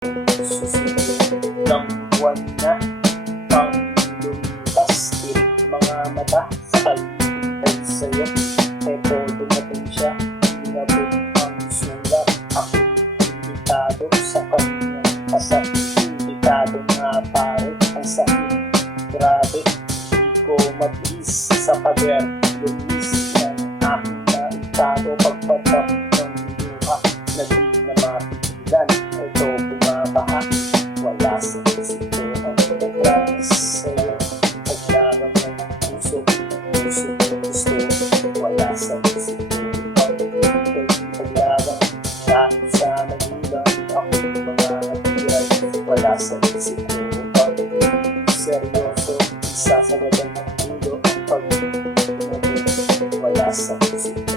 Susunod ng buwan na ang lumipas Tirik mga mata sa kalipay sa'yo Eto dumating siya, inabot ang sulat Ako imbitado sa kanyang kasal Imbitado nga pare, ang sakit Grabe, di ko matiis sa pader Lumis ng aking naitado Pagpatak ng luha na di na mapigilan Ito nasa isip ko upang seryoso isasagad ang mundo ang pag-ibig wala sa isip